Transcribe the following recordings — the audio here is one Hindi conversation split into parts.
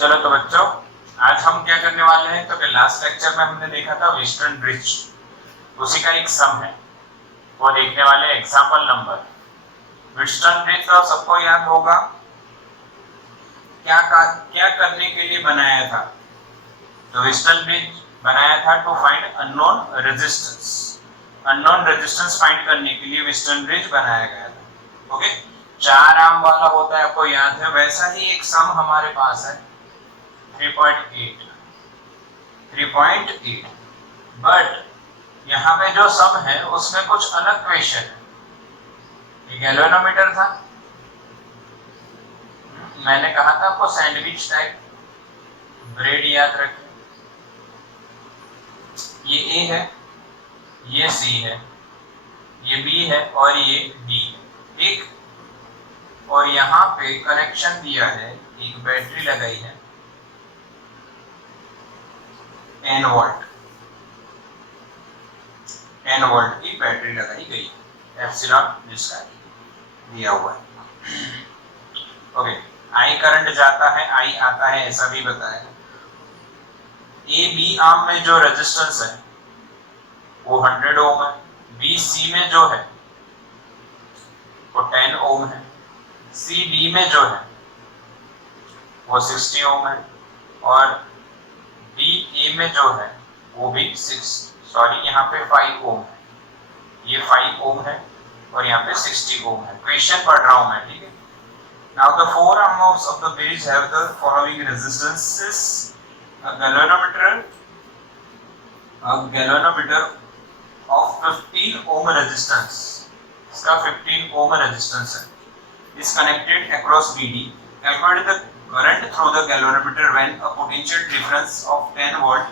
चलो तो बच्चों, आज हम क्या करने वाले हैं, तो लास्ट लेक्चर में हमने देखा था वेस्टर्न ब्रिज, उसी का एक सम है वो देखने वाले। एग्जाम्पल नंबर, वेस्टर्न ब्रिज तो सबको याद होगा, क्या करने के लिए बनाया था। तो वेस्टर्न ब्रिज बनाया था to find unknown resistance. Unknown resistance find करने के लिए वेस्टर्न ब्रिज बनाया गया था। ओके, 4 आर्म वाला होता है, आपको याद है। वैसा ही एक सम हमारे पास है 3.8 बट यहाँ पे जो सम है उसमें कुछ अलग क्वेश्चन है। ये गैल्वेनोमीटर था, मैंने कहा था आपको सैंडविच टाइप ब्रेड याद रखें। ये ए है, ये सी है, ये बी है और ये डी है, ठीक। और यहाँ पे कनेक्शन दिया है, एक बैटरी लगाई है n वोल्ट की बैटरी लगाई गई है, एप्सिलॉन जिसका दिया हुआ है। ओके, आई करंट जाता है, आई आता है, ऐसा भी बताया। ए बी आर्म में जो रेजिस्टेंस है वो 100 ओम है, बी सी में जो है वो 10 ओम है, सी डी में जो है वो 60 ओम है, और डी ए में जो है वो भी 5 ओम है। ये 5 ओम है और यहाँ पे 60 ओम है। क्वेश्चन पढ़ रहा हूं मैं, ठीक है। Now the 4 arms of the bridge have the following resistances: a galvanometer of 15 ohm resistance, इसका 15 ohm resistance है, is connected across BD. Calculate the current through the galvanometer when a potential difference of 10 volt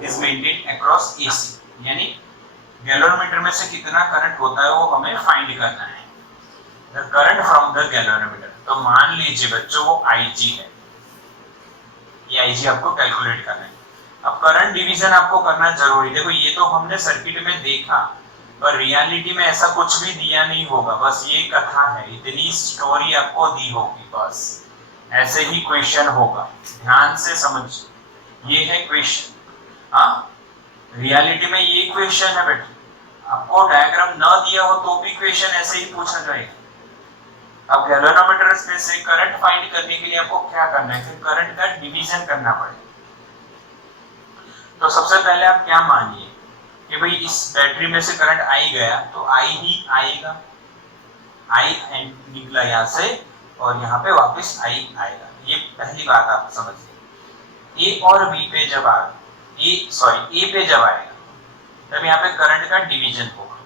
is maintained across AC. यानी गैल्वेनोमीटर में से कितना करंट होता है वो हमें फाइंड करना है। The current from the galvanometer, तो मान लीजिए बच्चों वो IG है, ये IG आपको कैलकुलेट करना है। अब करंट डिवीजन आपको करना जरूरी। देखो ये तो हमने सर्किट में देखा, पर रियलिटी में ऐसा कुछ भी दिया नहीं होगा, बस ये कथा है, इतनी स्टोरी आपको दी होगी, बस ऐसे ही क्वेश्चन होगा। ध्यान से समझ, ये है क्वेश्चन। हाँ, रियलिटी में ये क्वेश्चन है बेटा, आपको डायग्राम न दिया हो तो भी क्वेश्चन ऐसे ही पूछा जाएगा। अब गैल्वेनोमीटर में से करंट फाइंड करने के लिए आपको क्या करना है, फिर करंट का डिवीजन करना पड़ेगा। तो सबसे पहले आप क्या मानिए कि भाई इस बैटरी में से करंट आई गया तो आई ही आएगा, आई निकला यहाँ से और यहाँ पे वापस आई आएगा। ये पहली बात आप समझिए। ए और बी पे जब ए पे जब आएगा तब यहाँ पे करंट का डिवीजन होगा।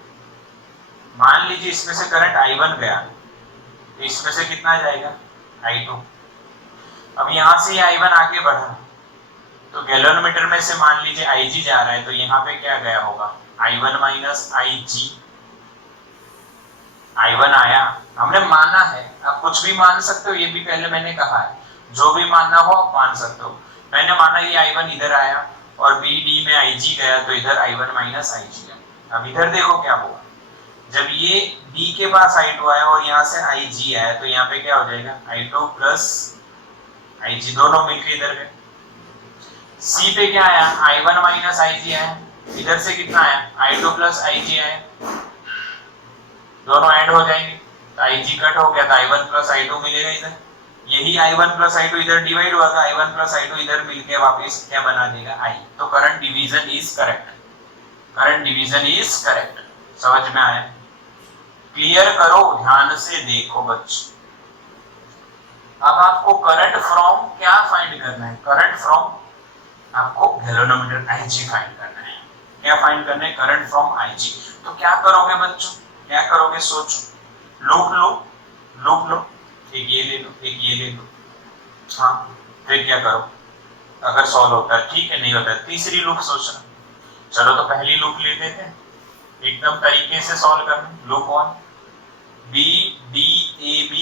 मान लीजिए इसमें से करंट I1 गया तो इसमें से कितना जाएगा, I2। अब यहाँ से I1 आगे बढ़ा तो गैल्वेनोमीटर में से मान लीजिए IG जा रहा है, तो यहाँ पे क्या गया होगा, I1 माइनस IG। I1 आया, हमने माना है, आप कुछ भी मान सकते हो, ये भी पहले मैंने कहा है, जो भी मानना हो आप मान सकते हो। मैंने माना ये I1 इधर आया और BD में IG गया तो इधर I1 माइनस IG गया। अब इधर देखो क्या हुआ, जब ये D के पास I2 आया और यहाँ से IG आया तो यहाँ पे क्या हो जाएगा, I2 प्लस IG, दोनों मिलकर इधर गए। C पे क्या आया, I1 माइनस IG आया, इधर से कितना आया, I2 प्लस IG आया, दोनों ऐड हो जाएंगे तो IG कट हो गया तो I1 प्लस I2 मिलेगा इधर। यही I1 प्लस I2 इधर डिवाइड हुआ था, I1 प्लस I2 इधर मिलके वापस क्या बना देगा, I। तो current division is correct, current division is correct. समझ में आया, क्लियर करो, ध्यान से देखो बच्चों। अब आपको करंट फ्रॉम क्या फाइंड करना है, करंट फ्रॉम आपको गैल्वेनोमीटर IG फाइंड करना है। क्या फाइंड करना है, करंट फ्रॉम IG। तो क्या करोगे बच्चों, क्या करोगे सोचो, लूप लो, एक ये ले लो, एक ये ले लो। हाँ, फिर क्या करो, अगर सॉल्व होता है ठीक है, नहीं होता है तीसरी लूप सोचना। चलो तो पहली लूप लेते थे, एकदम तरीके से सॉल्व करना। लूप 1 BDAB,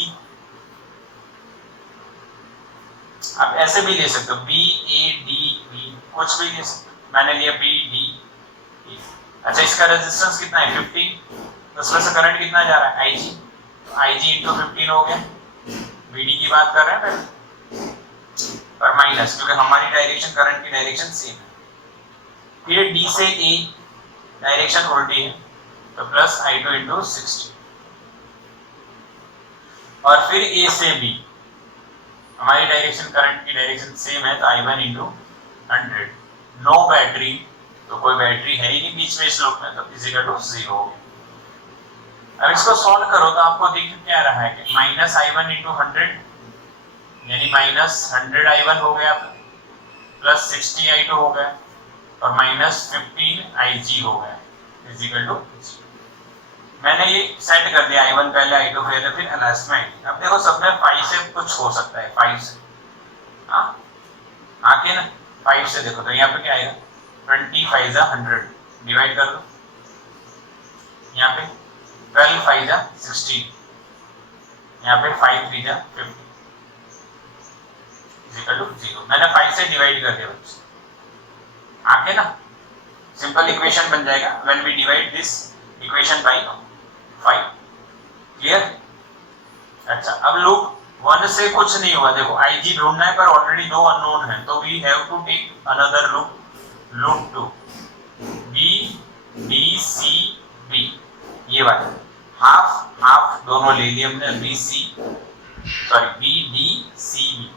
आप ऐसे भी ले सकते हो BADB, कुछ भी ले सकते हो। मैंने लिया BD। अच्छा, इसका रेजिस्टेंस कितना है 15, उसमें से करंट कितना जा रहा है IG, IG × 15 हो गया। BD की बात कर रहे हैं और माइनस माइनस, क्योंकि हमारी डायरेक्शन करंट की डायरेक्शन सेम है। फिर डी से ए डायरेक्शन उल्टी है तो प्लस I2 इंटू 60, और फिर ए से बी हमारी डायरेक्शन करंट की डायरेक्शन सेम है तो I1 इंटू 100। नो बैटरी, तो कोई बैटरी है ही नहीं बीच में इस लूप में, तो इजिकल टू 0 हो गया। अब इसको सॉल्व करो तो आपको दिख क्या रहा है कि माइनस I1 इंटू 100 यानी माइनस 100 I1 हो गया, प्लस 60 I2 हो गया, और माइनस 15 IG हो गया इजिकल टू 0। मैंने ये सेट कर दिया I1 पहले, I2 पहले, फिर लास्ट में। अब देखो सब में 5 से कुछ हो सकता है, 5 से आके ना 5 से देखो तो यहाँ पे क्या आएगा 25 जा 100 डिवाइड कर दो, यहाँ पे 12 5 जा 16, यहाँ पे 5 3 जा 50 इक्वल टू 0। मैंने 5 से डिवाइड कर दिया बच्चे, आके ना सिंपल इक्वेशन बन जाएगा when we divide this equation by 5। Clear? अच्छा, अब लूप 1 से कुछ नहीं हुआ, देखो IG ढूंढना है पर ऑलरेडी 2 अननोन है, तो we have to take another loop, loop 2 B D C B, ये वाला हाफ हाफ दोनों ले लिए हमने, B D C B।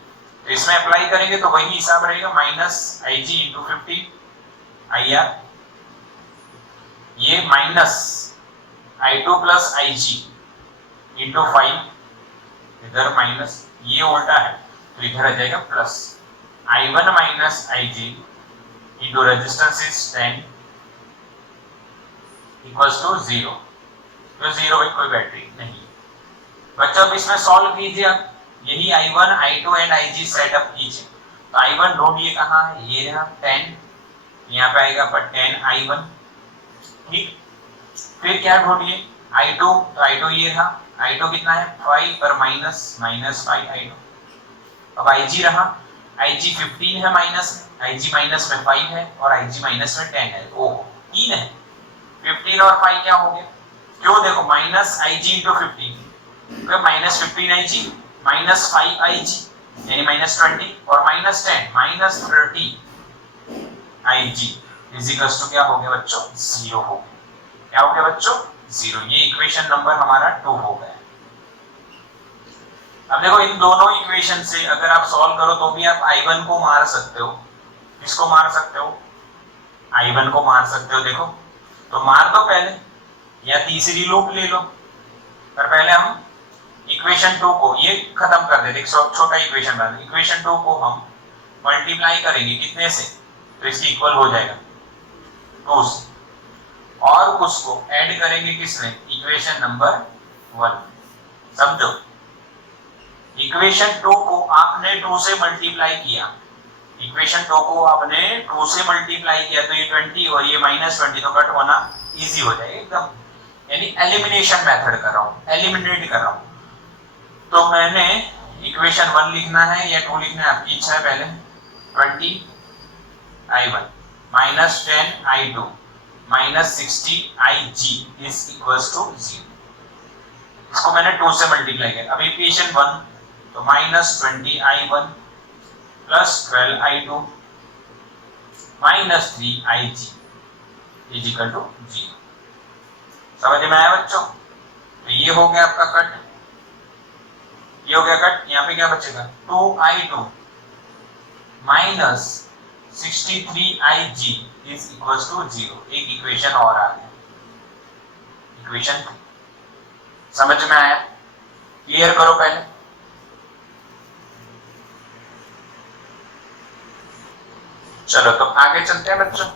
तो इसमें अप्लाई करेंगे तो वही हिसाब रहेगा, माइनस IG इंटू 50 IR, ये minus I2 plus IG into 5, इधर माइनस, ये उल्टा है तो इधर आ जाएगा plus I1 minus IG into resistance is 10 equals to 0, तो 0 में कोई बैटरी नहीं। बच्चों अब इसमें सॉल्व कीजिए, आप यही I1 I2 and IG setup कीजिए। तो I1 ढूंढिए कहाँ है, ये रहा 10, यहाँ पे आएगा पर 10 I1, ठीक। फिर क्या ढूंढिए I2, तो I2 ये रहा, I2 कितना है 5 पर माइनस 5 I2। अब IG रहा, IG 15 है माइनस में, IG माइनस में 5 है और IG माइनस में 10 है, ओ 3 है, 15 और 5 क्या हो गया, क्यों देखो माइनस IG इंटू 15, तो माइनस 15 IG माइनस 5 IG यानी माइनस 20 और minus 10 minus 30 IG equals to क्या हो गया बच्चों 0 हो गया। क्या हो गया बच्चों 0। ये इक्वेशन नंबर हमारा 2 हो गया। अब देखो इन दोनों इक्वेशन से अगर आप सॉल्व करो तो भी आप I1 को मार सकते हो, किसको मार सकते हो I1 को मार सकते हो, देखो तो मार दो पहले या तीसरी लूप ले लो, पर पहले हम इक्वेशन 2 को ये खत्म कर देते, छोटा इक्वेशन बना, इक्वेशन 2 को हम मल्टीप्लाई करेंगे कितने से, तो इसकी इक्वल हो जाएगा 2 से, और उसको ऐड करेंगे किसने इक्वेशन नंबर 1। समझो इक्वेशन 2 को आपने 2 से मल्टीप्लाई किया, इक्वेशन 2 को आपने 2 से मल्टीप्लाई किया तो ये 20 और ये माइनस 20 तो कट होना इजी हो जाएगा एकदम, यानी एलिमिनेशन मेथड कर रहा हूं, एलिमिनेट कर रहा हूं। तो मैंने इक्वेशन 1 लिखना है या 2 लिखना है आपकी इच्छा है, पहले 20 I1 minus 10 I2 minus 60 IG is equals to 0। इसको मैंने 2 से मल्टीप्लाई किया। अब इक्वेशन 1 तो minus 20 I1 plus 12 I2 minus 3 IG is equal to 0। समझ में आया बच्चों? तो ये हो गया आपका कट, ये हो गया कट। यहाँ पे क्या बचेगा 2I2 minus 63 IG is equals to 0। एक इक्वेशन और आ गया, इक्वेशन 2। समझ में आया? क्लियर करो पहले। चलो तो आगे चलते हैं बच्चों।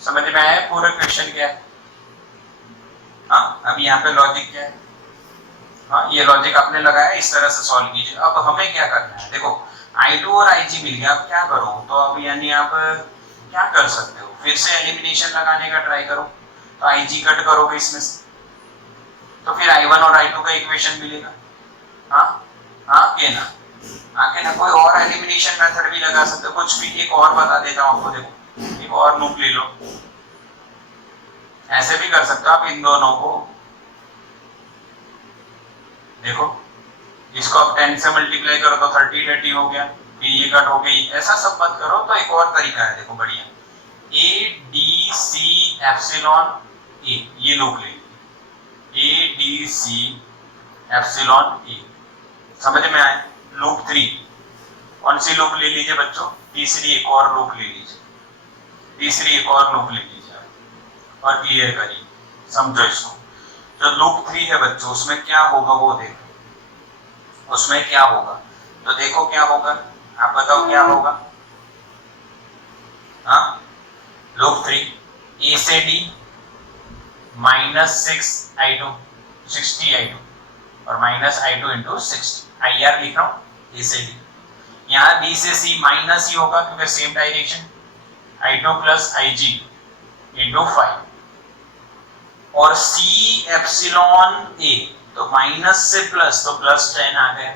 समझ में आया पूरा क्वेश्चन क्या है? हाँ, अब यहाँ पे लॉजिक क्या है? हाँ, ये लॉजिक आपने लगाया, इस तरह से सॉल्व कीजिए। अब हमें क्या करना है, देखो I2 और IG मिल गया, अब क्या करो, तो अब यानी आप क्या कर सकते हो, फिर से एलिमिनेशन लगाने का ट्राई करो। तो IG कट करोगे इसमें से, तो फिर I1 और I2 का इक्वेशन मिलेगा। हाँ हाँ के ना, आके ना कोई और एलिमिनेशन मेथड भी लगा सकते हो, कुछ भी। एक और बता देता हूँ आपको, देखो एक और लूप ले लो, ऐसे भी कर सकते हो आप इन दोनों को। देखो इसको आप 10 से मल्टीप्लाई करो तो 30 हो गया, फिर ये कट हो गई, ऐसा सब मत करो। तो एक और तरीका है, देखो बढ़िया, ए डी सी एप्सिलॉन ए, ये लूप ले लीजिए, ए डी सी एप्सिलॉन ए, समझ में आए। लूप 3 कौन सी लूप ले लीजिए बच्चों, तीसरी एक और लूप ले लीजिए, तीसरी एक और लूप ले लीजिए और क्लियर करिए, समझो इसको। जो लूप 3 है बच्चों, उसमें क्या होगा वो देखो, उसमें क्या होगा, तो देखो क्या होगा, आप बताओ क्या होगा। हाँ, लूप 3 ए से डी -6i2 60i2 और -i2 इंटू 60 IR लिख रहा हूं, ए से डी। यहाँ बी से सी माइनस ही होगा क्योंकि same direction, i2 plus IG into 5 और सी एप्सिलॉन ए, तो माइनस से प्लस, तो +10 आ गया,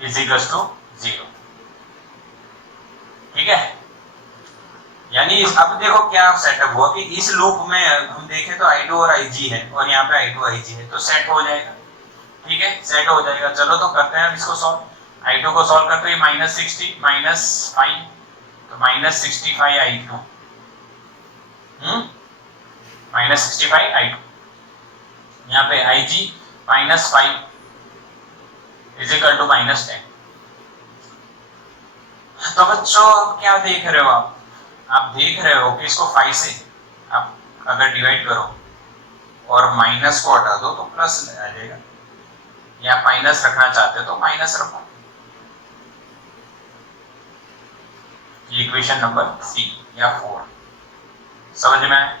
इज इक्वल्स टू 0। ठीक है, यानी अब देखो क्या सेटअप हुआ कि इस लूप में हम देखें तो i2 और IG है और यहाँ पे i2 IG है, तो सेट हो जाएगा। ठीक है, सेट हो जाएगा। चलो तो करते हैं इसको सॉल्व। i2 को सॉल्व करते हैं, -60 -5 तो -65i2, -65i2, यहाँ पे IG -5 इज इक्वल टू -10। तो बच्चों क्या देख रहे हो आप देख रहे हो कि इसको 5 से आप अगर डिवाइड करो और माइनस को हटा दो तो प्लस आ जाएगा, या माइनस रखना चाहते हो तो माइनस रखो। ये इक्वेशन नंबर 3 या 4 समझ में आया,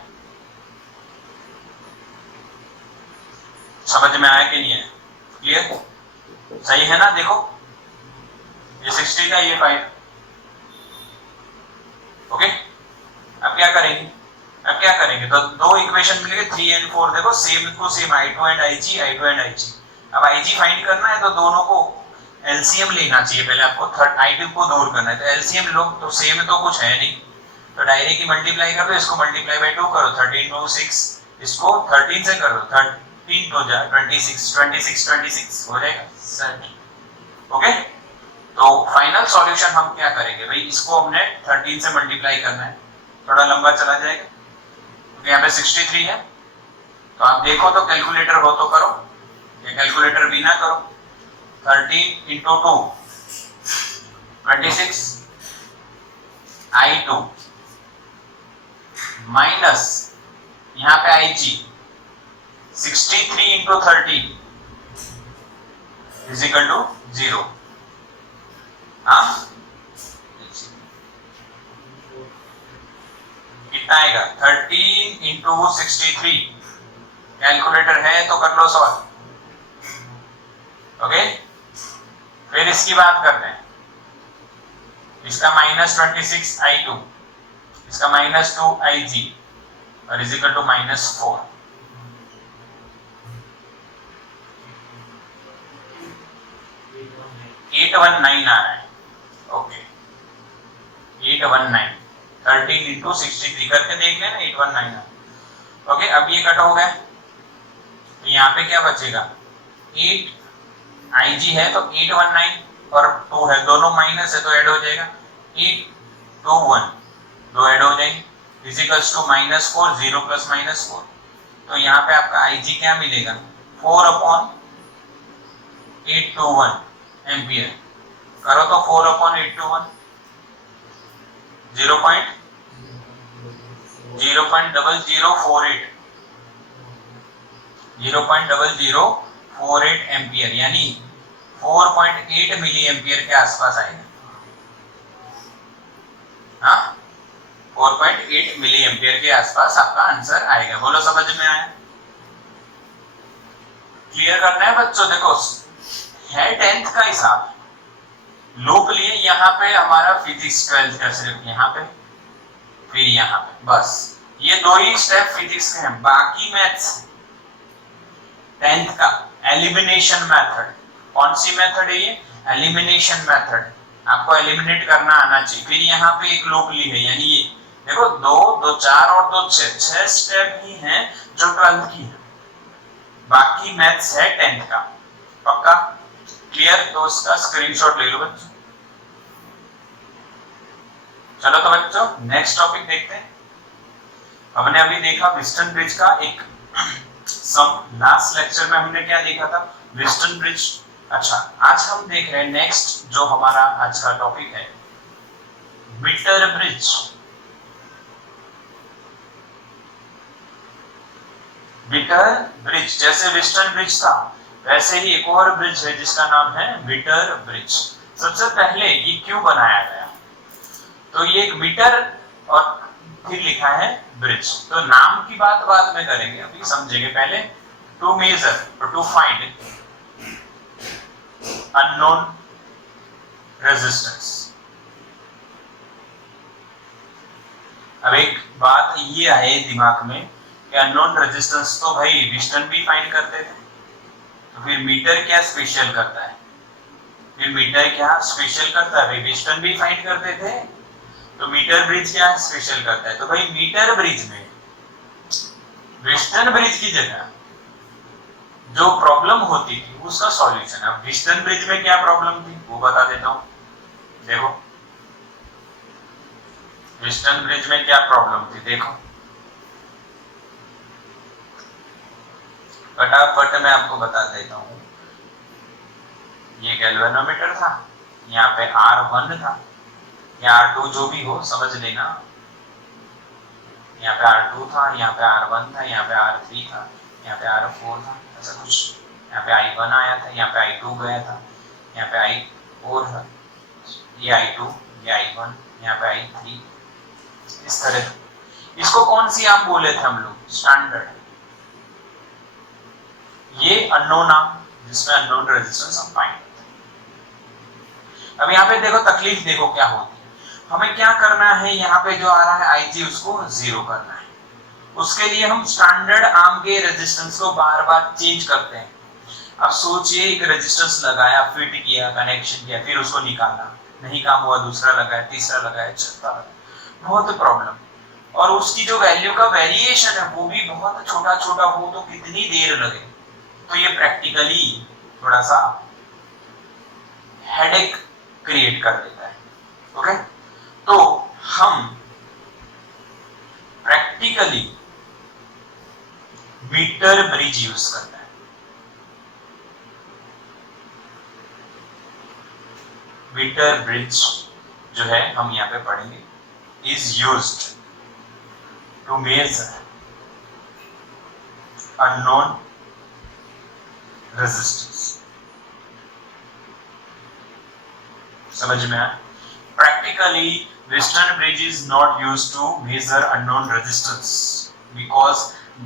समझ में आया कि नहीं है, क्लियर, सही है ना। देखो ये 60 का, ये 5, ओके। अब क्या करेंगे, तो दो इक्वेशन मिल गए 3 और 4, देखो same to same i2 and IG, i2 and IG। अब IG फाइंड करना है तो दोनों को एलसीएम लेना चाहिए पहले आपको, i2 को दूर करना है तो एलसीएम लो, तो सेम तो कुछ है नहीं, तो डायरेक्ट ही मल्टीप्लाई कर दो, इसको मल्टीप्लाई बाय 2 करो, 13 2 6, इसको 13 से करो, 13 2 जा 26, 26 26 हो जाएगा सेट। ओके, तो फाइनल सॉल्यूशन हम क्या करेंगे भाई, इसको हमने 13 से मल्टीप्लाई करना है, थोड़ा लंबा चला जाएगा क्योंकि यहाँ पे 63 है, तो आप देखो तो कैलकुलेटर हो तो करो, ये कैलकुलेटर भी ना करो। 13 इंटू 2 26 i2 माइनस यहाँ पे IG 63 into 13 is equal to 0। हाँ, कितना आएगा 13 इंटू 63, कैलकुलेटर है तो कर लो सॉल्व। ओके, फिर इसकी बात करते हैं, इसका -26 i2, इसका -2 IG और इज इक्वल टू -4। $819 आ रहा है। ओके, 819 13 इंटू 63 करके देख लेना, 819। ओके, अब ये कट हो गया, तो यहाँ पे क्या बचेगा, 8 IG है तो 819 और 2 है, दोनों माइनस है तो ऐड हो जाएगा, 821 दो ऐड हो जाएंगे, इजिकल्स टू -4, 0 प्लस -4। तो यहाँ पे आपका IG क्या मिलेगा, 4/821 एम्पियर। करो तो 4/821 0.0048 एम्पियर, यानी 4.8 मिली एम्पियर के आसपास आएगा। हाँ, 4.8 मिली एम्पियर के आसपास आपका आंसर आएगा। बोलो समझ में आया, क्लियर करना है बच्चों। देखो है 10th का हिसाब, लूप लिए यहाँ पे हमारा फिजिक्स 12th का सिर्फ यहाँ पे, फिर यहाँ पे, बस ये दो ही स्टेप फिजिक्स के हैं, बाकी मैथ्स 10th का एलिमिनेशन मेथड। कौन सी मेथड है ये, एलिमिनेशन मेथड, आपको एलिमिनेट करना आना चाहिए। फिर यहाँ पे एक लूप ली है, यानी ये देखो 2 2 4 और 2 6 स्टेप ही हैं जो 12th की है, बाकी मैथ्स है 10th का। पक्का, क्लियर? तो उसका स्क्रीनशॉट ले लो बच्चों। चलो तो बच्चों नेक्स्ट टॉपिक देखते हैं। हमने अभी देखा वेस्टर्न ब्रिज का एक सब, लास्ट लेक्चर में हमने क्या देखा था? Western bridge. अच्छा, आज हम देख रहे हैं नेक्स्ट जो हमारा आज का टॉपिक है, बिटर ब्रिज। बिटर ब्रिज, जैसे वेस्टर्न ब्रिज था वैसे ही एक और ब्रिज है जिसका नाम है बिटर ब्रिज। सबसे पहले ये क्यों बनाया गया? तो ये एक बिटर और फिर लिखा है ब्रिज, तो नाम की बात बाद में करेंगे, अभी समझेंगे पहले। टू मेजर और टू फाइंड अननोन रेजिस्टेंस। अब एक बात ये आए दिमाग में कि अननोन रेजिस्टेंस तो भाई वेस्टर्न भी फाइंड करते थे, तो फिर मीटर क्या स्पेशल करता है? फिर मीटर क्या स्पेशल करता है? भाई वेस्टर्न भी फाइंड करते थे, तो मीटर ब्रिज क्या स्पेशल करता है? तो भाई मीटर ब्रिज में वेस्टर्न ब्रिज की जगह जो प्रॉब्लम होती थी उसका सॉल्यूशन। अब वेस्टर्न ब्रिज में क्या प्रॉब्लम थी वो बता देता हूं। देखो वेस्टर्न ब्रिज में क्या प्रॉब्लम थी, देखो फटाफट मैं आपको बता देता हूं। ये गैल्वेनोमीटर था, यहाँ पे R1 था या R2 जो भी हो समझ लेना। यहाँ पे R2 था, यहाँ पे R1 था, यहाँ पे R3 था, यहाँ पे R4 था, ऐसा कुछ। यहाँ पे I1 आया था, यहाँ पे I2 गया था, यहाँ पे I4 है, ये I2, ये I1, यहाँ पे I3, इस तरह। इसको कौन सी आप बोले थे हम लोग? स्टैंडर्ड। ये अननोन नाम जिसमें अननोन रेजिस्टेंस हम फाइंड करते हैं। अब यहाँ पे देखो तकलीफ देखो क्या होती है। हमें क्या करना है, यहाँ पे जो आ रहा है IG उसको 0 करना है। उसके लिए हम स्टैंडर्ड आर्म के रेजिस्टेंस को बार बार चेंज करते हैं। अब सोचिए एक रेजिस्टेंस लगाया, फिट किया, कनेक्शन किया, फिर उसको निकाला, नहीं काम हुआ, दूसरा लगाया, तीसरा लगाया, चौथा लगाया, बहुत प्रॉब्लम। और उसकी जो वैल्यू का वेरिएशन है वो भी बहुत छोटा छोटा हो तो कितनी देर लगे, तो ये प्रैक्टिकली थोड़ा सा हेडेक क्रिएट कर देता है। ओके, तो हम प्रैक्टिकली मीटर ब्रिज यूज करते हैं। मीटर ब्रिज जो है हम यहां पे पढ़ेंगे, is used to measure unknown resistance. समझ में आया? Practically, Western bridge is not used to measure unknown resistance because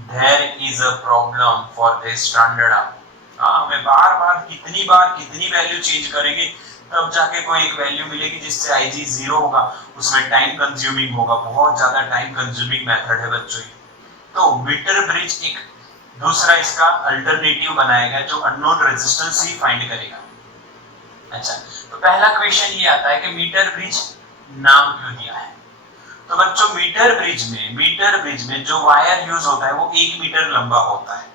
there is a problem for this standard arm. हमें बार बार कितनी वैल्यू चेंज करेंगे तब जाके कोई एक वैल्यू मिलेगी जिससे IG 0 होगा। उसमें टाइम कंज्यूमिंग होगा, बहुत ज्यादा टाइम कंज्यूमिंग मेथड है बच्चों। तो मीटर ब्रिज एक दूसरा इसका अल्टरनेटिव बनाएगा जो अननोन रेजिस्टेंस ही फाइंड करेगा। अच्छा, तो पहला क्वेश्चन ये आता है कि मीटर ब्रिज नाम क्यों दिया है? तो बच्चों मीटर ब्रिज में जो वायर यूज होता है वो 1 मीटर लंबा होता है,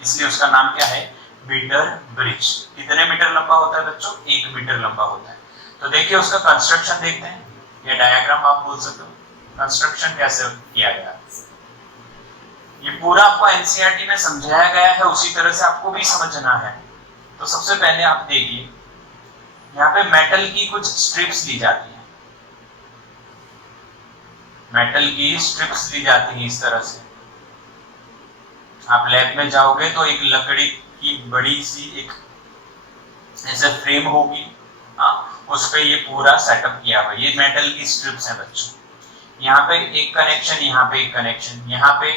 इसलिए उसका नाम क्या है? Metre bridge. कितने मीटर लंबा होता है बच्चों? 1 मीटर लंबा होता है। तो देखिए उसका कंस्ट्रक्शन देखते हैं, ये डायग्राम आप बोल सकते हो। कंस्ट्रक्शन कैसे किया गया ये पूरा आपको एनसीईआरटी में समझाया गया है, उसी तरह से आपको भी समझना है। तो सबसे पहले आप देखिए यहाँ पे मेटल की कुछ स्ट्रिप्स ली जाती है, मेटल की स्ट्रिप्स ली जाती है इस तरह से। आप लैब में जाओगे तो एक लकड़ी की बड़ी सी एक ऐसे फ्रेम होगी, उस पे ये पूरा सेटअप किया हुआ। ये मेटल की स्ट्रिप्स है बच्चों। यहाँ पे एक कनेक्शन, यहाँ पे एक कनेक्शन, यहाँ पे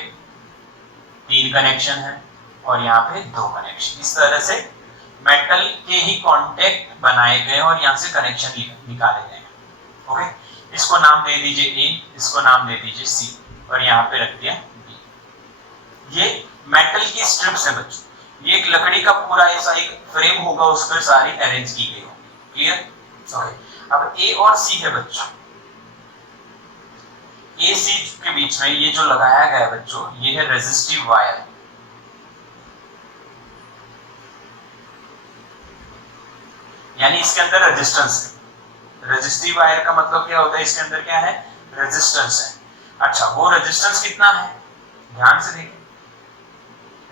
3 कनेक्शन है और यहाँ पे 2 कनेक्शन। इस तरह से मेटल के ही कांटेक्ट बनाए गए और यहाँ से कनेक्शन निकाले गए। ओके, इसको नाम दे दीजिए A, इसको नाम दे दीजिए C और यहाँ पे रख दिया B। ये मेटल की स्ट्रिप्स है बच्चों। ये एक लकड़ी का पूरा ऐसा एक फ्रेम होगा, उस पर सारी अरेंज की गई होगी। क्लियर? ओके, अब A और C है बच्चों। A C के बीच में ये जो लगाया गया है बच्चों, ये है रेजिस्टिव वायर। यानी इसके अंदर रेजिस्टेंस है। रेजिस्टिव वायर का मतलब क्या होता है, इसके अंदर क्या है, रेजिस्टेंस है। अच्छा, वो रेजिस्टेंस कितना है, ध्यान से देखिए,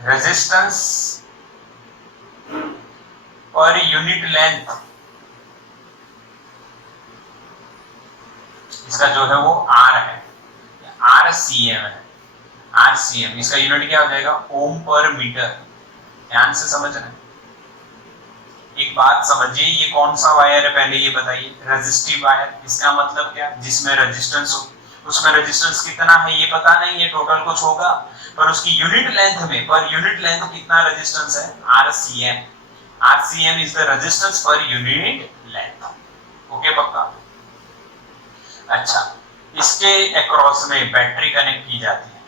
रेजिस्टेंस पर यूनिट लेंथ इसका जो है वो आर है, RCM है, RCM इसका यूनिट क्या हो जाएगा, ओम पर मीटर। ध्यान से समझना, एक बात समझिए, ये कौन सा वायर है पहले ये बताइए, रेजिस्टिव वायर। इसका मतलब क्या, जिसमें रेजिस्टेंस हो, उसमें रेजिस्टेंस कितना है ये पता नहीं है, टोटल कुछ होगा, पर उसकी यूनिट लेंथ में, पर यूनिट लेंथ कितना रेजिस्टेंस है, RCM। RCM is the resistance per unit length. Okay, पक्का। अच्छा, इसके अक्रॉस में बैटरी कनेक्ट की जाती है।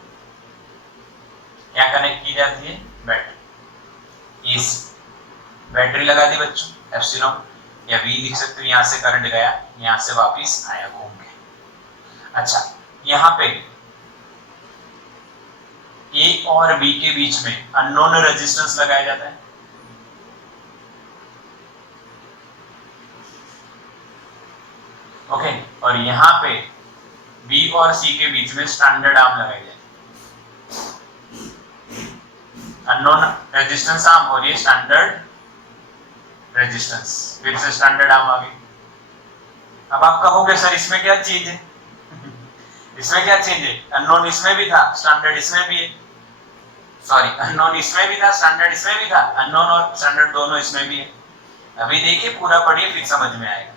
क्या कनेक्ट की जाती है, बैटरी, एसी बैटरी लगा दी बच्चों, एप्सिलॉन या V लिख सकते हो, यहां से करंट गया, यहां से वापस आया घूम के। अच्छा, यहां पे A और B के बीच में अननोन रेजिस्टेंस लगाया जाता है। ओके, और यहां पे B और C के बीच में स्टैंडर्ड आर्म लगाई जाए, अननोन रेजिस्टेंस आर्म और ये स्टैंडर्ड रेजिस्टेंस, फिर से स्टैंडर्ड आर्म आ गई। अब आप कहोगे सर इसमें क्या चीज है इसमें क्या चेंज है, अननोन इसमें भी था, स्टैंडर्ड इसमें भी है, सॉरी अननोन इसमें भी था, स्टैंडर्ड इसमें भी था, अननोन और स्टैंडर्ड दोनों इसमें भी है। अभी देखिए, पूरा पढ़िए फिर समझ में आएगा।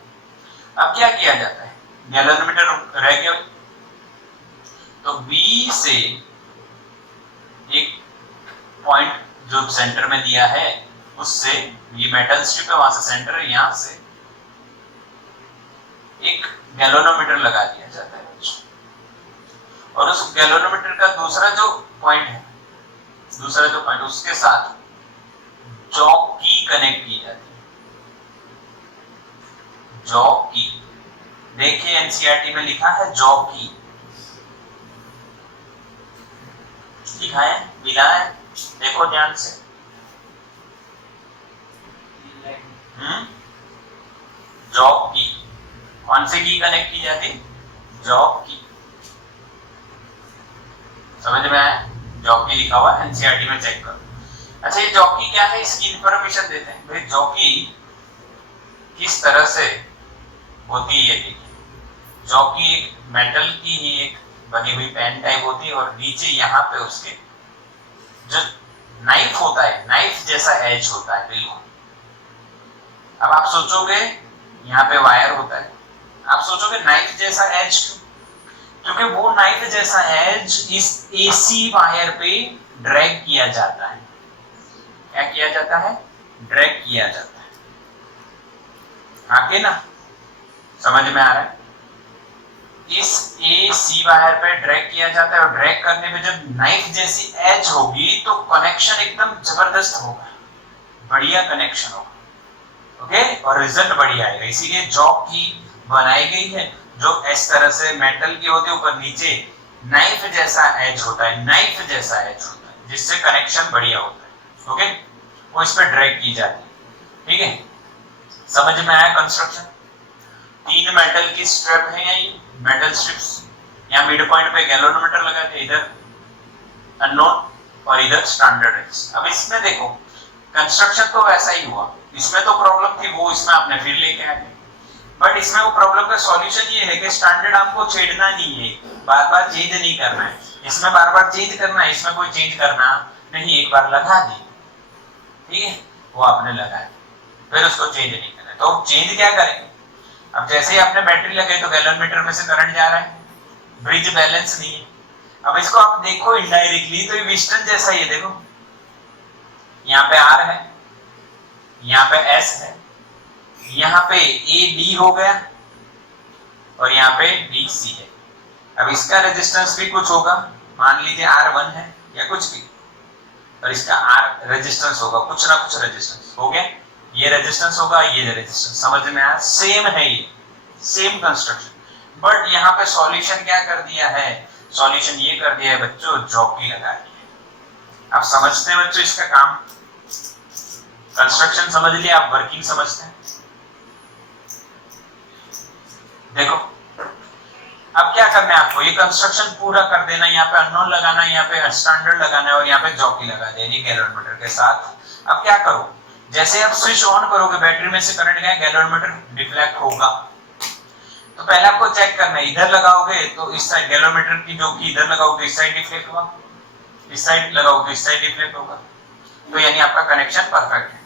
अब क्या किया जाता है, गैल्वेनोमीटर रह गया, तो B से एक पॉइंट जो सेंटर में दिया है, उससे ये मेटल स्ट्रिप है, वहां से सेंटर है, यहां से एक गैल्वेनोमीटर लगा दिया जाता है, और उस गैल्वेनोमीटर का दूसरा जो पॉइंट है, उसके साथ जॉक की कनेक्ट की जाती है। जॉक की, देखिए एनसीईआरटी में लिखा है जॉक की, लिखा है, मिला है, देखो ध्यान से। जॉक की, कौन से की कनेक्ट की जाती, जॉक की, समझ में आया, जॉकी लिखा हुआ एनसीईआरटी में, चेक करो। अच्छा, ये जॉकी क्या है, इसकी इंफॉर्मेशन देते हैं भाई, जॉकी किस तरह से होती है, ये देखिए, जॉकी एक मेटल की ही एक बनी हुई पेन टाइप होती है, और नीचे यहाँ पे उसके जो नाइफ होता है, नाइफ जैसा एज होता है, बिल्कुल। अब आप सोचोगे यहाँ पे वायर होता है, आप सोचोगे नाइफ जैसा एज क्यों, क्योंकि वो नाइफ जैसा एज इस AC वायर पे ड्रैग किया जाता है। क्या किया जाता है, ड्रैग किया जाता है, आके ना, समझ में आ रहा है, इस AC वायर पे ड्रैग किया जाता है, और ड्रैग करने पे जब नाइफ जैसी एज होगी तो कनेक्शन एकदम जबरदस्त होगा, बढ़िया कनेक्शन होगा, ओके, और रिजल्ट बढ़िया आएगा। इसीलिए जॉक की बनाई गई है, जो इस तरह से मेटल की होती है, ऊपर नीचे नाइफ जैसा एज होता है, नाइफ जैसा एज होता है, जिससे कनेक्शन बढ़िया होता है, ओके, वो इस पर ड्रैग की जाती है। ठीक है, समझ में आया कंस्ट्रक्शन। 3 मेटल की स्ट्रिप है, ये मेटल स्ट्रिप्स, यहाँ मिड पॉइंट पे गैल्वेनोमीटर लगा दिया, इधर अननोन और इधर स्टैंडर्ड है। अब इसमें देखो, कंस्ट्रक्शन तो वैसा ही हुआ, इसमें तो प्रॉब्लम थी, वो इसमें आपने फिर लेके आ गए, बट इसमें वो प्रॉब्लम का सॉल्यूशन ये है कि स्टैंडर्ड आपको छेड़ना नहीं है, बार बार चेंज नहीं करना है, इसमें बार बार चेंज करना है, इसमें कोई चेंज करना नहीं, एक बार लगा दी, ठीक है, वो आपने लगाया, फिर उसको चेंज नहीं करना। तो चेंज क्या करेंगे, अब जैसे ही आपने बैटरी लगाई तो गैल्वेनोमीटर में से करंट जा रहा है, ब्रिज बैलेंस नहीं है। अब इसको आप देखो इनडायरेक्टली, तो ये विस्टन जैसा, ये देखो यहाँ पे R है, यहाँ पे S है, यहाँ पे AB हो गया, और यहाँ पे BC है। अब इसका रेजिस्टेंस भी कुछ होगा, मान लीजिए R1 है या कुछ भी, और इसका R रेजिस्टेंस होगा, कुछ ना कुछ रेजिस्टेंस हो गया, ये रेजिस्टेंस होगा, ये रेजिस्टेंस, समझ में आया, सेम है, ये सेम कंस्ट्रक्शन, बट यहाँ पे सॉल्यूशन क्या कर दिया है, सॉल्यूशन ये कर दिया है बच्चों, जॉकी लगा दिया है। आप समझते हैं बच्चों इसका काम, कंस्ट्रक्शन समझ लिया, आप वर्किंग समझते हैं, देखो अब क्या करना है आपको, ये कंस्ट्रक्शन पूरा कर देना, यहाँ पे अननोन लगाना है, यहाँ पे स्टैंडर्ड लगाना है और यहाँ पे जॉकी लगा देनी गैल्वेनोमीटर के साथ। अब क्या करो, जैसे आप स्विच ऑन करोगे बैटरी में से करंट गया, गैल्वेनोमीटर डिफ्लेक्ट होगा। तो पहले आपको चेक करना है, इधर लगाओगे तो इस साइड गैल्वेनोमीटर की जॉकी इधर लगाओगे इस साइड डिफ्लेक्ट होगा, इस साइड लगाओगे इस साइड डिफ्लेक्ट होगा। तो यानी आपका कनेक्शन परफेक्ट है।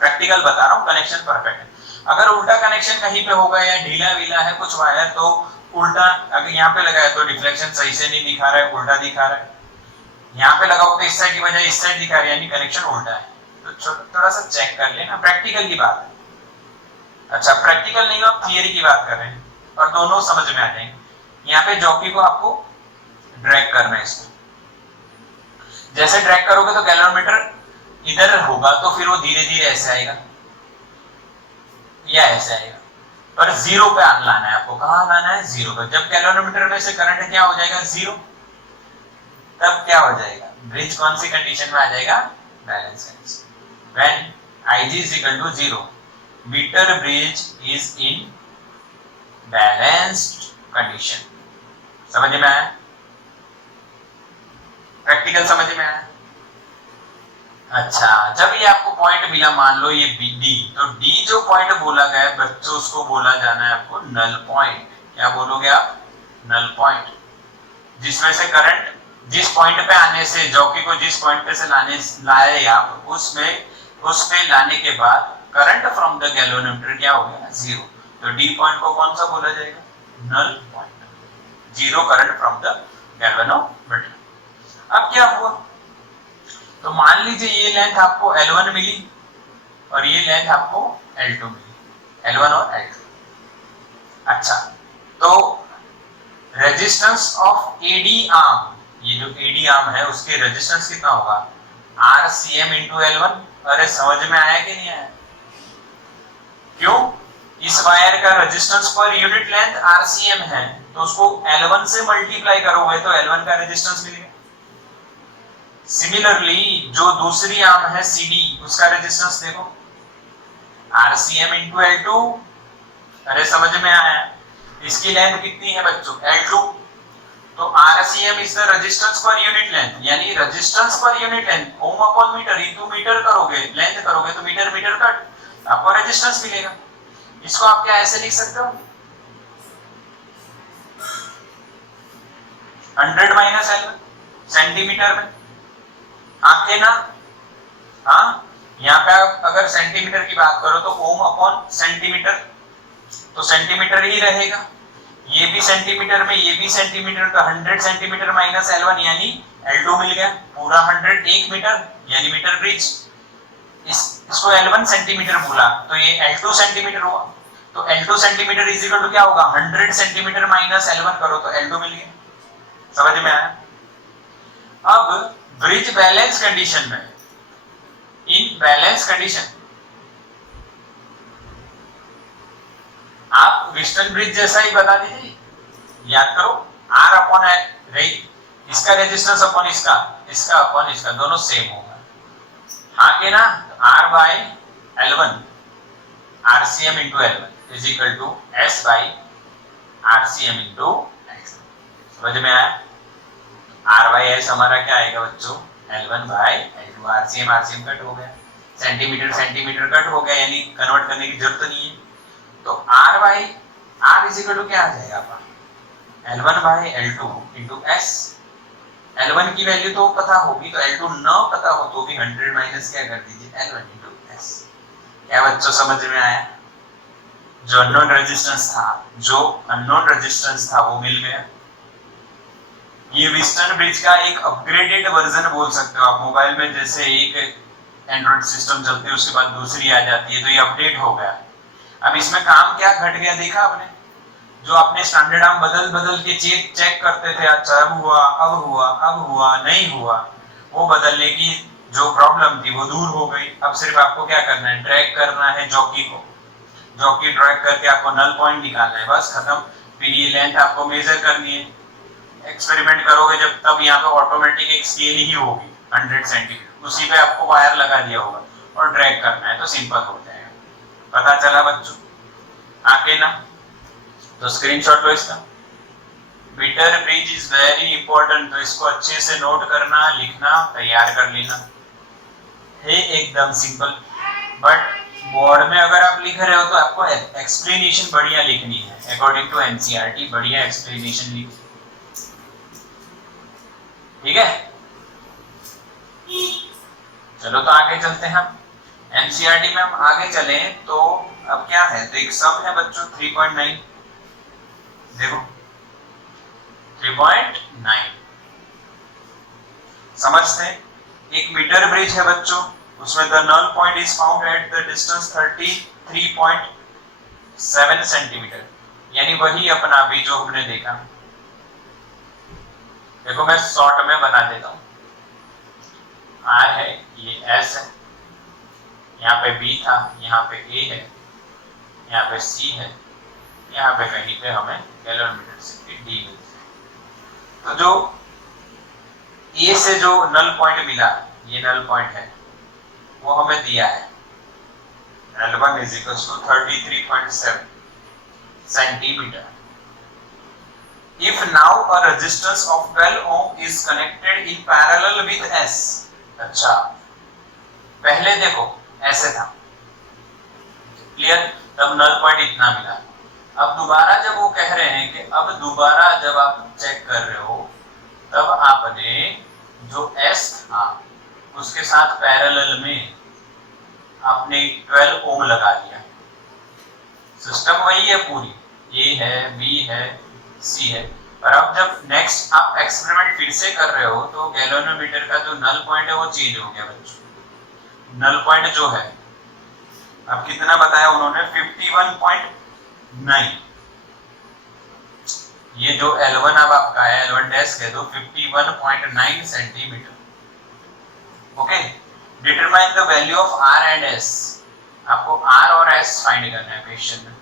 प्रैक्टिकल बता रहा हूँ, कनेक्शन परफेक्ट है। अगर उल्टा कनेक्शन कहीं पे होगा या ढीला वीला है कुछ वायर, तो उल्टा अगर यहाँ पे लगाया तो डिफ्लेक्शन सही से नहीं दिखा रहा है, उल्टा दिखा रहा है। यहाँ पे लगाओ तो इस साइड की बजाय इस साइड दिखा रहा है, यानी कनेक्शन उल्टा है। तो थोड़ा सा चेक कर लेना, प्रैक्टिकल की बात है। अच्छा प्रैक्टिकल नहीं हो, आप थियरी की बात कर रहे हैं और दोनों समझ में आ जाएंगे। यहाँ पे जॉकी को आपको ड्रैग करना है इसमें, जैसे ड्रैग करोगे तो गैल्वेनोमीटर इधर होगा तो फिर वो धीरे धीरे ऐसे आएगा या ऐसे आएगा, पर जीरो पे लाना है आपको। कहां लाना है? जीरो पे। जब गैल्वेनोमीटर में से करंट क्या हो जाएगा? जीरो। तब क्या हो जाएगा? ब्रिज कौन सी कंडीशन में आ जाएगा? Balance condition. When Ig is equal to 0, meter bridge is in balanced condition। समझ में आया? प्रैक्टिकल समझ में आया? अच्छा, जब ये आपको पॉइंट मिला, मान लो ये डी, तो डी जो पॉइंट बोला गया बच्चों, उसको बोला जाना है आपको नल पॉइंट। क्या बोलोगे आप? Null point. जिसमें से करंट जिस पॉइंट पे आने से, जॉकी को जिस पॉइंट पे से लाए आप, उस पे लाने के बाद करंट फ्रॉम द गैल्वेनोमीटर क्या हो गया? जीरो। तो डी पॉइंट को कौन सा बोला जाएगा? Null point. Zero current from the galvanometer. अब क्या हुआ, तो मान लीजिए ये लेंथ आपको L1 मिली और ये लेंथ आपको L2 मिली, L1 और L2। अच्छा, तो रेजिस्टेंस ऑफ AD आर्म, ये जो AD आर्म है उसके रेजिस्टेंस कितना होगा? RCM into L1। अरे समझ में आया कि नहीं आया? क्यों? इस वायर का resistance per unit length RCM है, तो उसको L1 से मल्टीप्लाई करोगे तो L1 का रेजिस्टेंस मिलेगा। सिमिलरली जो दूसरी आर्म है CD, उसका रेजिस्टेंस देखो RCM into L2। अरे समझ में आया? इसकी लेंथ कितनी है बच्चों? L2। तो RCM is the resistance per unit length, यानी रेजिस्टेंस पर यूनिट लेंथ ओम अपॉन मीटर इनटू मीटर करोगे, लेंथ करोगे तो मीटर मीटर कट, आपको रेजिस्टेंस मिलेगा। इसको आप क्या ऐसे लिख सकते हो? 100 माइनस L1 सेंटीमीटर में। आके ना, हाँ, यहाँ पे अगर सेंटीमीटर की बात करो तो ओम अपॉन सेंटीमीटर, तो सेंटीमीटर ही रहेगा। ये भी सेंटीमीटर में, ये भी सेंटीमीटर, तो 100 सेंटीमीटर माइनस L1 यानी L2 मिल गया। पूरा 100 1 मीटर यानी मीटर ब्रिज। इसको L1 सेंटीमीटर बोला तो ये L2 सेंटीमीटर हुआ। तो L2 centimetre is equal to क्या होगा? 100 सेंटीमीटर माइनस L1 करो तो L2 मिल गया। समझ में आया? अब ब्रिज बैलेंस कंडीशन में, इन बैलेंस कंडीशन आप व्हिस्टन ब्रिज जैसा ही बता दीजिए, याद करो R अपॉन रही, इसका रेजिस्टेंस अपॉन इसका, इसका अपॉन इसका, दोनों सेम होगा। हाँ के ना? R by L1 RCM into L1 is equal to S by RCM into X। समझ में आया? R बाय S हमारा क्या आएगा बच्चों? L1 bye L2। RCM RCM cut हो गया, सेंटीमीटर सेंटीमीटर कट हो गया, यानी कन्वर्ट करने की जरूरत नहीं है। तो R by R is equal to क्या आ जाएगा आपका? L1 bye L2 into S। L1 की वैल्यू तो पता होगी, तो L2 न पता हो तो भी 100 माइनस क्या कर दीजिए? L1 into S। क्या बच्चों समझ में आया? जो अननोन रेजिस्टेंस था वो मिल गया। ये व्हिस्टन ब्रिज का एक अपग्रेडेड वर्जन बोल सकते हो आप। मोबाइल में जैसे एक एंड्रॉइड सिस्टम चलती है उसके बाद दूसरी आ जाती है, तो ये अपडेट हो गया। अब इसमें काम क्या घट गया देखा आपने? जो आपने स्टैंडर्ड आर्म बदल बदल के चेक करते थे, अच्छा अब हुआ, अब हुआ, अब हुआ, नहीं हुआ, वो बदलने की जो प्रॉब्लम थी वो दूर हो गई। अब सिर्फ आपको क्या करना है? ड्रैग करना है जॉकी को, जॉकी ड्रैग करके आपको नल पॉइंट निकालना है, बस खत्म। फिर ये लेंथ आपको मेजर करनी है, एक्सपेरिमेंट करोगे जब, तब यहाँ पे ऑटोमेटिक एक स्केल ही होगी 100 सेंटीमीटर, उसी पे आपको वायर लगा दिया होगा और ड्रैग करना है, तो सिंपल हो जाएगा। पता चला बच्चों? आके ना तो स्क्रीनशॉट लो इसका। Metre bridge is very important, तो इसको अच्छे से नोट करना, लिखना, तैयार कर लेना है। एकदम सिंपल, बट बोर्ड में अगर आप लिख रहे हो तो आपको एक्सप्लेनेशन बढ़िया लिखनी है। अकॉर्डिंग टू एनसीईआरटी बढ़िया एक्सप्लेनेशन लिखी, ठीक है। चलो तो आगे चलते हैं हम। एनसीईआरटी में हम आगे चले तो अब क्या है, तो एक सब है बच्चों 3.9, देखो 3.9 समझते हैं। एक मीटर ब्रिज है बच्चों, उसमें the null point is found at the distance 33.7 centimetre, यानी वही अपना अभी जो हमने देखा। देखो मैं शॉर्ट में बना देता हूं। आर है, ये एस है, यहाँ पे बी था, यहाँ पे ए है, यहाँ पे सी है, यहाँ पे कहीं पे हमें कैलोमीटर से डी मिलती है। तो जो ए से जो नल पॉइंट मिला, ये नल पॉइंट है, वो हमें दिया है L1 is equals to 33.7 centimeter. If now a resistance of 12 ohm is connected in parallel with S. अच्छा, पहले देखो ऐसे था, क्लियर, तब नल पॉइंट इतना मिला। अब दोबारा जब वो कह रहे हैं कि अब दोबारा जब आप चेक कर रहे हो, तब आपने जो S था उसके साथ पैरेलल में आपने 12 ओम लगा दिया। सिस्टम वही है पूरी, ए है, बी है, सी है। पर अब जब नेक्स्ट आप एक्सपेरिमेंट फिर से कर रहे हो तो गैल्वेनोमीटर का जो नल पॉइंट है वो चेंज हो गया बच्चों। नल पॉइंट जो है अब कितना बताया उन्होंने, 51.9। ये जो L1 अब आपका है, L1 डैश कह दो, 51.9 centimetre. Okay, determine the value of R and S। आपको R और S फाइंड करना है क्वेश्चन में।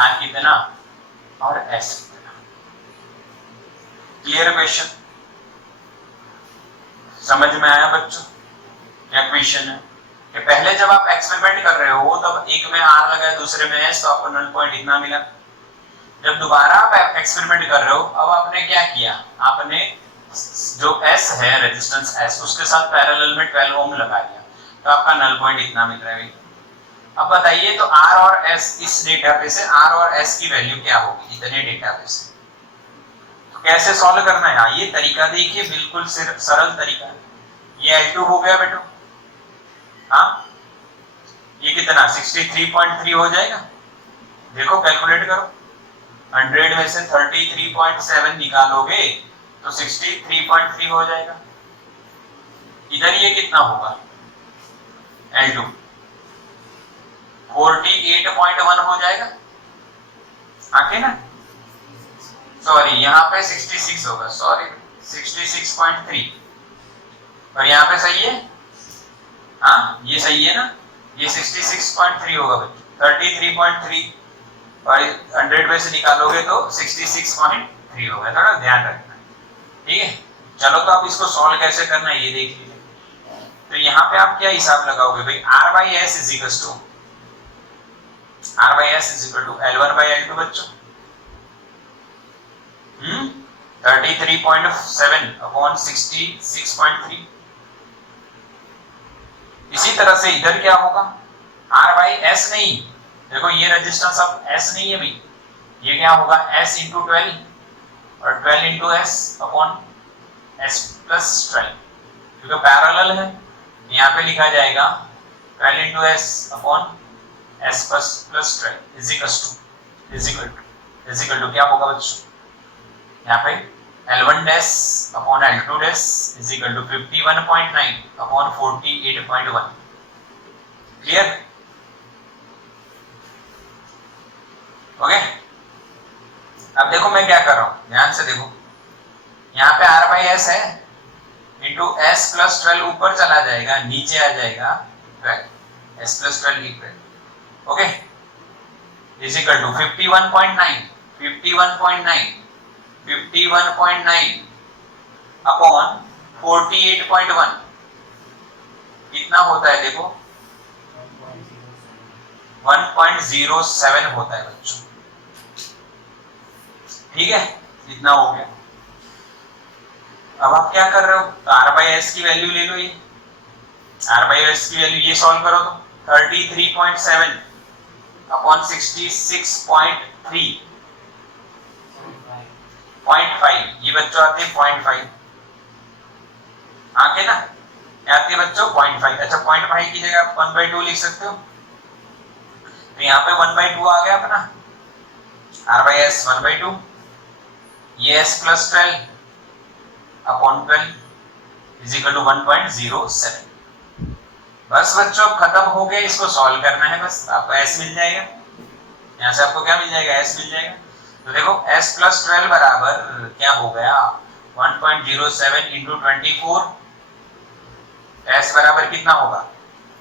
R कितना और S कितना। क्लियर क्वेश्चन, समझ में आया बच्चों क्या क्वेश्चन है? कि पहले जब आप एक्सपेरिमेंट कर रहे हो तब एक में R लगाया, दूसरे में S, तो आपको नल पॉइंट इतना मिला। जब दोबारा आप एक्सपेरिमेंट कर रहे हो, अब आपने क्या किया, आपने जो S है, रेजिस्टेंस S, उसके साथ पैरेलल में 12 ओम लगा दिया, तो आपका नल पॉइंट इतना मिल रहा है। अब बताइए तो R और S, इस डेटा पे से R और S की वैल्यू क्या होगी इतने डेटा पे से? तो कैसे सॉल्व करना है, ये तरीका देखिए, बिल्कुल सरल तरीका है। ये L2 हो गया बेटो, हाँ, ये कितना 63.3 हो जाएगा। देखो कैलकुलेट करो, 100 में से 33.7 निकालोगे तो 63.3 हो जाएगा। इधर ये कितना होगा, L2 48.1 हो जाएगा, आके ना, सॉरी यहाँ पे 66 होगा, सॉरी 66.3, और यहाँ पे सही है, हाँ ये सही है ना, ये 66.3 होगा बच्चों, 33.3 और 100 में से निकालोगे तो 66.3 होगा। थोड़ा ध्यान रखना, ठीक है। चलो तो आप इसको सॉल्व कैसे करना है ये देख लीजिए। तो यहाँ पे आप क्या हिसाब लगाओगे भाई, R by S is equals to L1 by L2 बच्चों, 33.7 upon 66.3। इसी तरह से इधर क्या होगा, R by S नहीं, देखो ये रेजिस्टेंस अब S नहीं है भाई, ये क्या होगा S into 12 और 12 into S upon S plus 12, क्योंकि पैरेलल है, यहाँ पे लिखा जाएगा 12 into S upon S plus 12 is equal to क्या होगा बच्चों, यहाँ पे L1 dash upon L2 dash is equal to 51.9 upon 48.1। Clear, okay. अब देखो मैं क्या कर रहा हूं, ध्यान से देखो, यहाँ पे R by S है, इंटू S plus 12 ऊपर चला जाएगा, नीचे आ जाएगा 12, S plus 12 equal, okay, is equal to 51.9 upon 48.1 कितना होता है देखो, 1.07 होता है बच्चों। ठीक है, इतना हो गया। अब आप क्या कर रहे हो, तो r बाई एस की वैल्यू ले लो, ये r बाई एस की वैल्यू ये सॉल्व करो तो 33.7 अपॉन 66.3 0.5, ये बच्चों आते हैं 0.5, आके ना आते बच्चों 0.5। अच्छा 0.5 की जगह आप 1/2 लिख सकते हो, तो यहाँ पे 1/2 आ गया अपना r बाई एस 1/2, ये s plus 12 upon 12 is equal to 1.07। बस बच्चों खत्म हो गया, इसको सॉल्व करना है बस, आपको s मिल जाएगा, यहाँ से आपको क्या मिल जाएगा, s मिल जाएगा। तो देखो s प्लस 12 बराबर क्या हो गया 1.07 इंटू 24, s बराबर कितना होगा,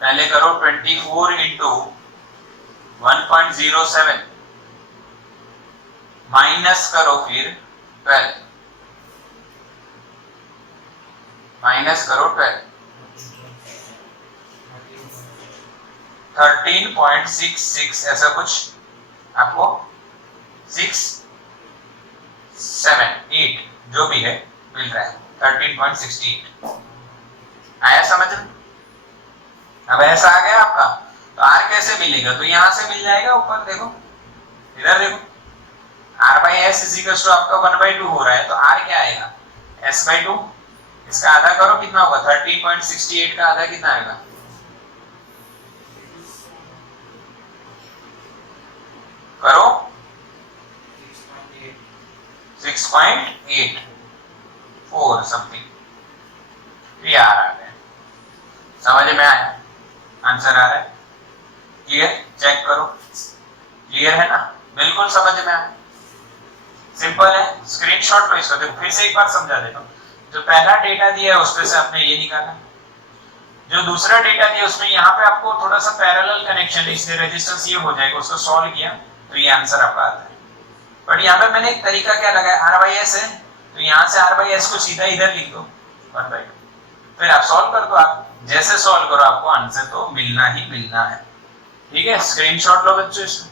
पहले करो 24 इंटू 1.07 माइनस करो फिर 12, माइनस करो 12, 13.66 ऐसा कुछ आपको 6, 7, 8 जो भी है मिल रहा है 13.68। आया समझ में? अब ऐसा आ गया आपका, तो r कैसे मिलेगा, तो यहां से मिल जाएगा ऊपर, देखो इधर देखो r by s is equal to आपका 1/2 हो रहा है, तो r क्या आएगा s/2, इसका आधा करो कितना होगा 13.68 का आधा कितना आएगा, करो 6.84 समथिंग, ये आ रहा है, समझ में आया, आंसर आ रहा है, क्लियर, चेक करो, क्लियर है ना, बिल्कुल समझ में आया, सिंपल है, स्क्रीनशॉट लो इसको, देखो फिर से एक बार समझा देता हूं। जो पहला डेटा दिया है उसमें से आपने ये निकाला, जो दूसरा डेटा दिया उसमें यहाँ पे आपको थोड़ा सा पैरेलल कनेक्शन है, इसलिए रेजिस्टेंस ये हो जाएगा, उसको सॉल्व किया तो ये आंसर आपका आता है। बट यहाँ पे मैंने एक तरीका क्या लगाया, r बाई एस है तो यहाँ से r बाई एस को सीधा इधर लिख दो 1/2, फिर आप सॉल्व कर दो, आप जैसे सॉल्व करो आपको आंसर तो मिलना ही मिलना है, ठीक है, स्क्रीनशॉट लो बच्चों इसमें।